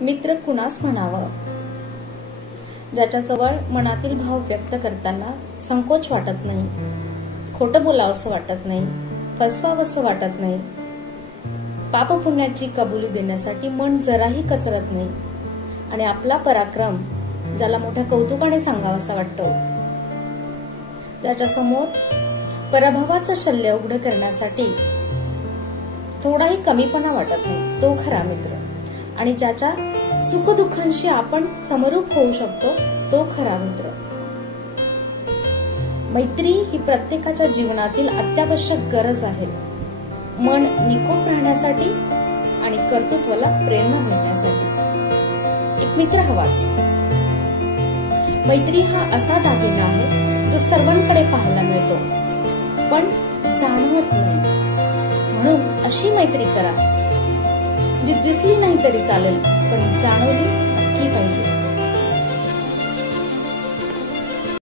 मित्र कुणास म्हणावं, ज्याच्याजवळ मनातील भाव व्यक्त करताना संकोच वाटत नाही, खोटं बोलावंसं वाटत नाही, फसवावंसं वाटत नाही, पाप पुण्याची कबुली देण्यासाठी मन जराही कचरत नाही आणि आपला पराक्रम ज्याला मोठ्या कौतुकाने सांगावासा वाटतो, ज्याच्यासमोर पराभवाचं शल्य उघड करण्यासाठी थोडाही कमीपणा वाटत नाही, तो खरा मित्र. आणि ज्याच्या सुखदुःखांशी आपण समरूप होऊ शकतो, तो खरा मित्र. मैत्री ही प्रत्येकाच्या जीवनातील अत्यावश्यक गरज आहे, मन निकोप राहण्यासाठी आणि कर्तृत्वाला प्रेरणा मिळण्यासाठी. एक मित्र हवाच. मैत्री हा असा दागिना आहे जो सर्वांकडे पाहायला मिळतो पण जाणवत नाही. म्हणून अशी मैत्री करा जी दिसली नाही तरी चालेल पण जाणवली